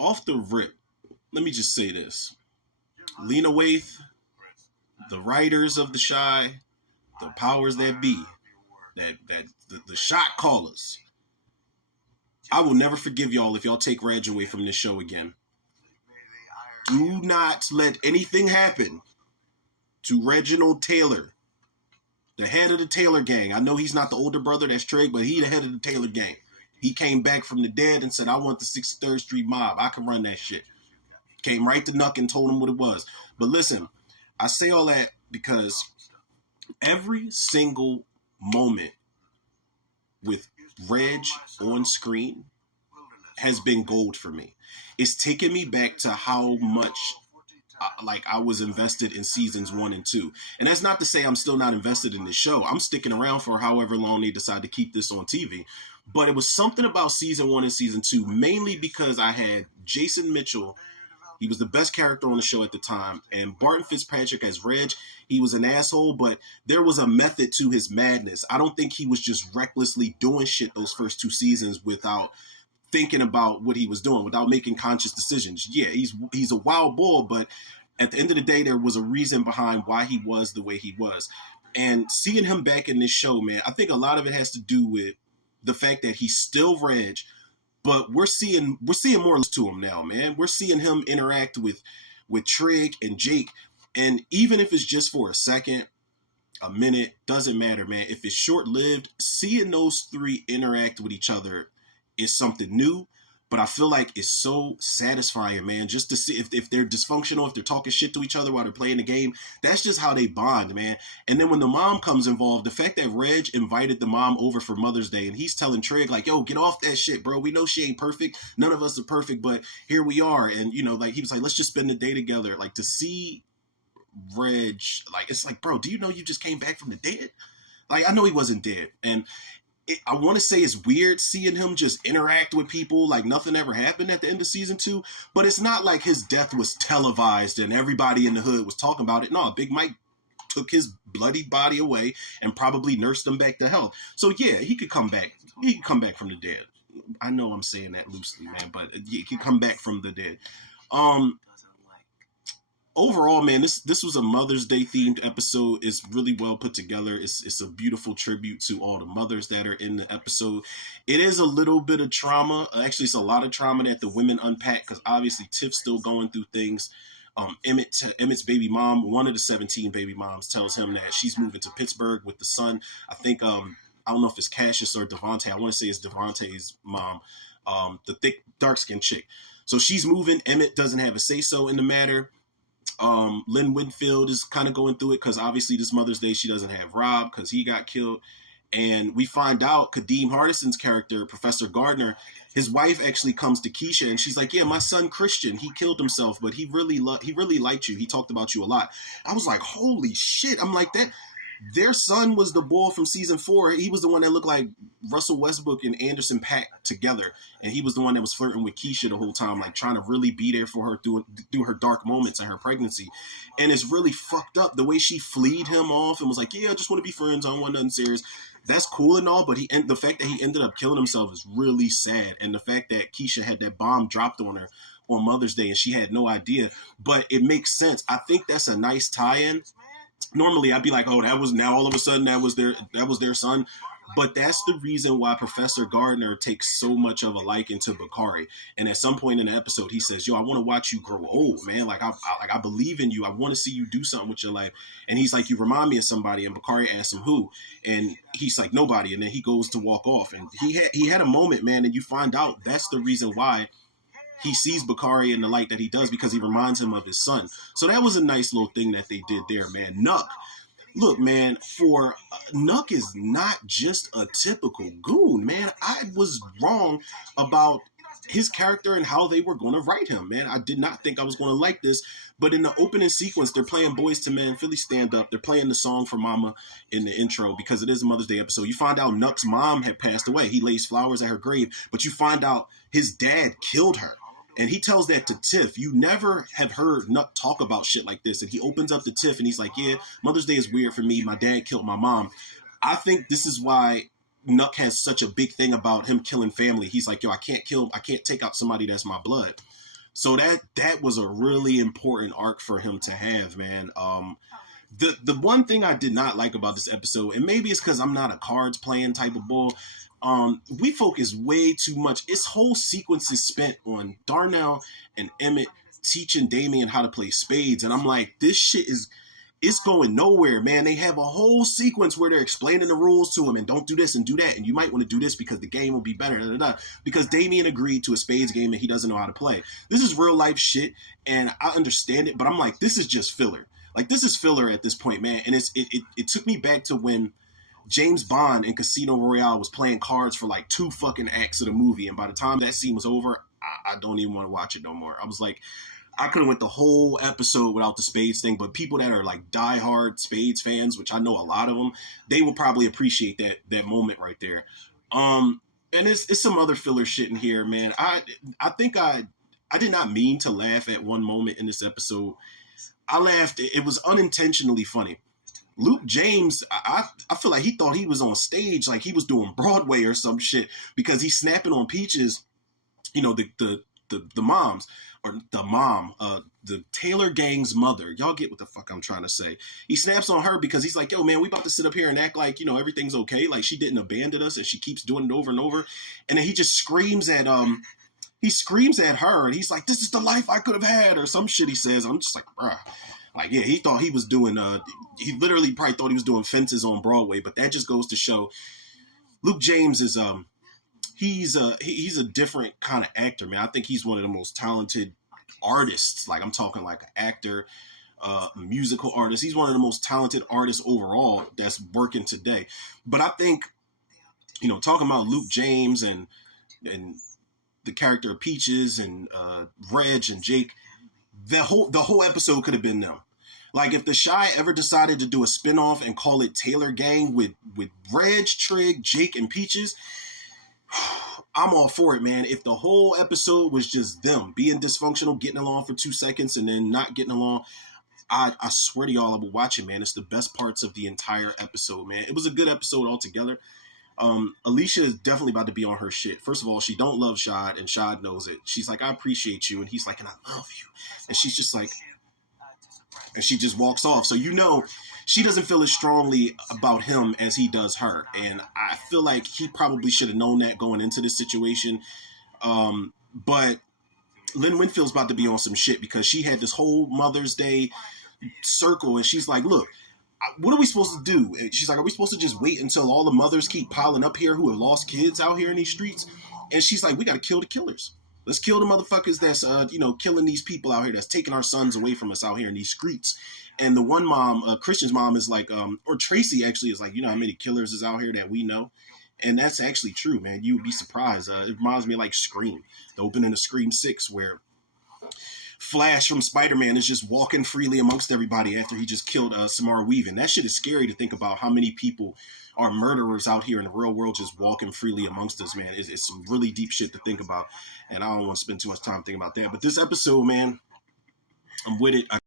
off the rip, let me just say this. Lena Waithe, the writers of The Chi, the powers that be, the shot callers, I will never forgive y'all if y'all take Reg away from this show again. Do not let anything happen to Reginald Taylor, the head of the Taylor gang. I know he's not the older brother, that's Trigg, but he the head of the Taylor gang. He came back from the dead and said, I want the 63rd Street mob. I can run that shit. Came right to Nuck and told him what it was. But listen, I say all that because every single moment with Reg on screen has been gold for me. It's taken me back to how much I was invested in seasons 1 and 2. And that's not to say I'm still not invested in this show. I'm sticking around for however long they decide to keep this on TV. But it was something about season 1 and season 2, mainly because I had Jason Mitchell. He was the best character on the show at the time. And Barton Fitzpatrick as Reg, he was an asshole, but there was a method to his madness. I don't think he was just recklessly doing shit those first 2 seasons without thinking about what he was doing, without making conscious decisions. Yeah, he's a wild bull, but at the end of the day, there was a reason behind why he was the way he was. And seeing him back in this show, man, I think a lot of it has to do with the fact that he's still Reg, but we're seeing more to him now, man. We're seeing him interact with Trigg and Jake. And even if it's just for a second, a minute, doesn't matter, man. If it's short-lived, seeing those 3 interact with each other is something new, but I feel like it's so satisfying, man, just to see if they're dysfunctional, if they're talking shit to each other while they're playing the game. That's just how they bond, man. And then when the mom comes involved, the fact that Reg invited the mom over for Mother's Day and he's telling Trigg, like, yo, get off that shit, bro. We know she ain't perfect. None of us are perfect, but here we are. And, you know, like, he was like, let's just spend the day together. Like, to see Reg, like, it's like, bro, do you know you just came back from the dead? Like, I know he wasn't dead. And I want to say it's weird seeing him just interact with people like nothing ever happened at the end of season 2, but it's not like his death was televised and everybody in the hood was talking about it. No, Big Mike took his bloody body away and probably nursed him back to health. So yeah, he could come back. He could come back from the dead. I know I'm saying that loosely, man, but he could come back from the dead. Overall, man, this was a Mother's Day themed episode. It's really well put together. It's a beautiful tribute to all the mothers that are in the episode. It is a little bit of trauma. Actually, it's a lot of trauma that the women unpack because obviously Tiff's still going through things. Emmett's baby mom, one of the 17 baby moms, tells him that she's moving to Pittsburgh with the son. I think I don't know if it's Cassius or Devontae. I want to say it's Devontae's mom, the thick dark-skinned chick. So she's moving. Emmett doesn't have a say-so in the matter. Lynn Winfield is kind of going through it because obviously this Mother's Day she doesn't have Rob because he got killed. And we find out Kadeem Hardison's character, Professor Gardner, his wife actually comes to Keisha and she's like, yeah, my son Christian, he killed himself, but he really liked you. He talked about you a lot. I was like, holy shit. I'm like, that their son was the boy from season 4. He was the one that looked like Russell Westbrook and Anderson .Paak together. And he was the one that was flirting with Keisha the whole time, like trying to really be there for her through her dark moments and her pregnancy. And it's really fucked up the way she fleed him off and was like, yeah, I just want to be friends. I don't want nothing serious. That's cool and all, but the fact that he ended up killing himself is really sad. And the fact that Keisha had that bomb dropped on her on Mother's Day and she had no idea, but it makes sense. I think that's a nice tie-in. Normally I'd be like, oh, that was now all of a sudden that was their son. But that's the reason why Professor Gardner takes so much of a liking to Bakari. And at some point in the episode, he says, yo, I want to watch you grow old, man. Like I believe in you. I want to see you do something with your life. And he's like, you remind me of somebody. And Bakari asks him who. And he's like, nobody. And then he goes to walk off. And he had a moment, man. And you find out that's the reason why he sees Bakari in the light that he does, because he reminds him of his son. So that was a nice little thing that they did there, man. Nuck. Look, man, Nuck is not just a typical goon, man. I was wrong about his character and how they were going to write him, man. I did not think I was going to like this, but in the opening sequence, they're playing Boys to Men, Philly Stand Up. They're playing the song for Mama in the intro because it is a Mother's Day episode. You find out Nuck's mom had passed away. He lays flowers at her grave, but you find out his dad killed her. And he tells that to Tiff. You never have heard Nuck talk about shit like this. And he opens up to Tiff and he's like, yeah, Mother's Day is weird for me. My dad killed my mom. I think this is why Nuck has such a big thing about him killing family. He's like, yo, I can't take out somebody that's my blood. So that was a really important arc for him to have, man. The one thing I did not like about this episode, and maybe it's because I'm not a cards playing type of bull, we focus way too much. Its whole sequence is spent on Darnell and Emmett teaching Damien how to play spades, and I'm like, this shit is it's going nowhere, man. They have a whole sequence where they're explaining the rules to him and don't do this and do that, and you might want to do this because the game will be better. Da, da, da, because Damien agreed to a spades game and he doesn't know how to play. This is real life shit, and I understand it, but I'm like, this is just filler. Like, this is filler at this point, man. And it took me back to when James Bond in Casino Royale was playing cards for like 2 fucking acts of the movie, and by the time that scene was over, I don't even want to watch it no more. I was like, I could have went the whole episode without the spades thing, but people that are like diehard spades fans, which I know a lot of them, they will probably appreciate that moment right there. And it's some other filler shit in here, man. I think I did not mean to laugh at one moment in this episode. I laughed. It was unintentionally funny. Luke James, I feel like he thought he was on stage, like he was doing Broadway or some shit, because he's snapping on Peaches, you know, the moms, or the mom, the Taylor gang's mother. Y'all get what the fuck I'm trying to say. He snaps on her because he's like, yo, man, we about to sit up here and act like, you know, everything's okay. Like, she didn't abandon us, and she keeps doing it over and over. And then he just screams at her, and he's like, this is the life I could have had, or some shit he says. I'm just like, bruh. Like, yeah, he thought he was doing, he literally probably thought he was doing Fences on Broadway, but that just goes to show Luke James is, he's a different kind of actor, man. I think he's one of the most talented artists. Like, I'm talking like an actor, musical artist. He's one of the most talented artists overall that's working today. But I think, you know, talking about Luke James and the character of Peaches and Reg and Jake, the whole episode could have been them. Like, if the Shy ever decided to do a spinoff and call it Taylor Gang with Reg, Trig, Jake, and Peaches, I'm all for it, man. If the whole episode was just them being dysfunctional, getting along for 2 seconds, and then not getting along, I swear to y'all, I will watch it, man. It's the best parts of the entire episode, man. It was a good episode altogether. Alicia is definitely about to be on her shit. First of all, she don't love Shad, and Shad knows it. She's like, I appreciate you, and he's like, and I love you. And she's just like, and she just walks off. So, you know, she doesn't feel as strongly about him as he does her. And I feel like he probably should have known that going into this situation. But Lynn Winfield's about to be on some shit because she had this whole Mother's Day circle, and she's like, look, what are we supposed to do? And she's like, are we supposed to just wait until all the mothers keep piling up here who have lost kids out here in these streets? And she's like, we got to kill the killers. Let's kill the motherfuckers that's, killing these people out here, that's taking our sons away from us out here in these streets. And the one mom, Christian's mom, is like, or Tracy actually is like, you know how many killers is out here that we know? And that's actually true, man. You would be surprised. It reminds me of like Scream, the opening of Scream 6, where Flash from Spider-Man is just walking freely amongst everybody after he just killed Samara Weaving. That shit is scary to think about, how many people are murderers out here in the real world just walking freely amongst us, man. It's some really deep shit to think about, and I don't want to spend too much time thinking about that. But this episode, man, I'm with it.